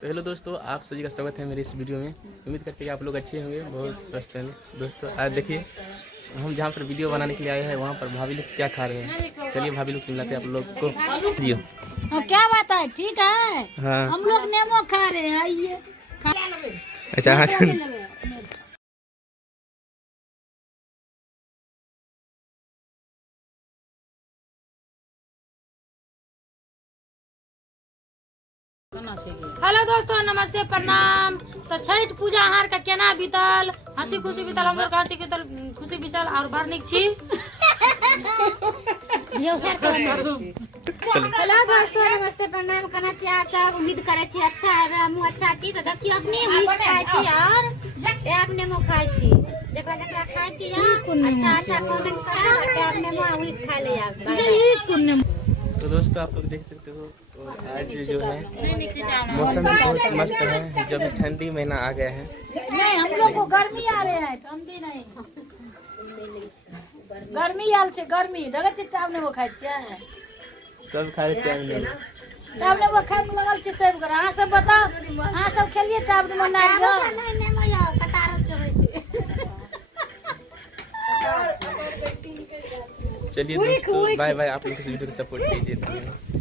तो हेलो दोस्तों, आप सभी का स्वागत है मेरे इस वीडियो में। उम्मीद करते हैं कि आप लोग अच्छे होंगे, बहुत स्वस्थ होंगे। दोस्तों आज देखिए, हम जहाँ पर वीडियो बनाने के लिए आए हैं वहाँ पर भाभी लोग क्या खा रहे हैं। चलिए भाभी लोग से मिलाते हैं आप लोग को। जी क्या बात है? ठीक है। हाँ, हम लोग नेमो खा रहे हैं, आइए। अच्छा हाँ। हेलो दोस्तों, नमस्ते, प्रणाम। तो छठ पूजा हार का केना बीतल, हंसी खुशी बीतल, हम लोग हंसी खुशी बीतल और बड़ नीक छी। हेलो दोस्तों, नमस्ते, प्रणाम करना चाहिए सब। उम्मीद करे छी अच्छा है, हम अच्छा छी। तो देखियो अपने मीट खाइ छी और ए अपने मो खाइ छी। जेकरा जेकरा खाइ छी अच्छा अच्छा कमेंट करा के अपने मो वी खा ले आब। तो दोस्तों आप लोग देख सकते हो, तो आज जो है मौसम बहुत मस्त है। जब ठंडी महीना आ गया है। नहीं, हम लोग को गर्मी आ रहे हैं, ठंडी नहीं। गर्मी आल छे, गर्मी देखै छी। टाब ने वो खाइ छियै, सब खाए टाइम नहीं। टाब ने वो खाइ में लगल छे सब घर। अहाँ सब बताओ, अहाँ सब खेलिए टाब ने मना लियो। नहीं नहीं मया कतारो चढ़ै छी। चलिए दोस्तों, बाय बाय। आप लोग इस वीडियो को सपोर्ट कीजिए।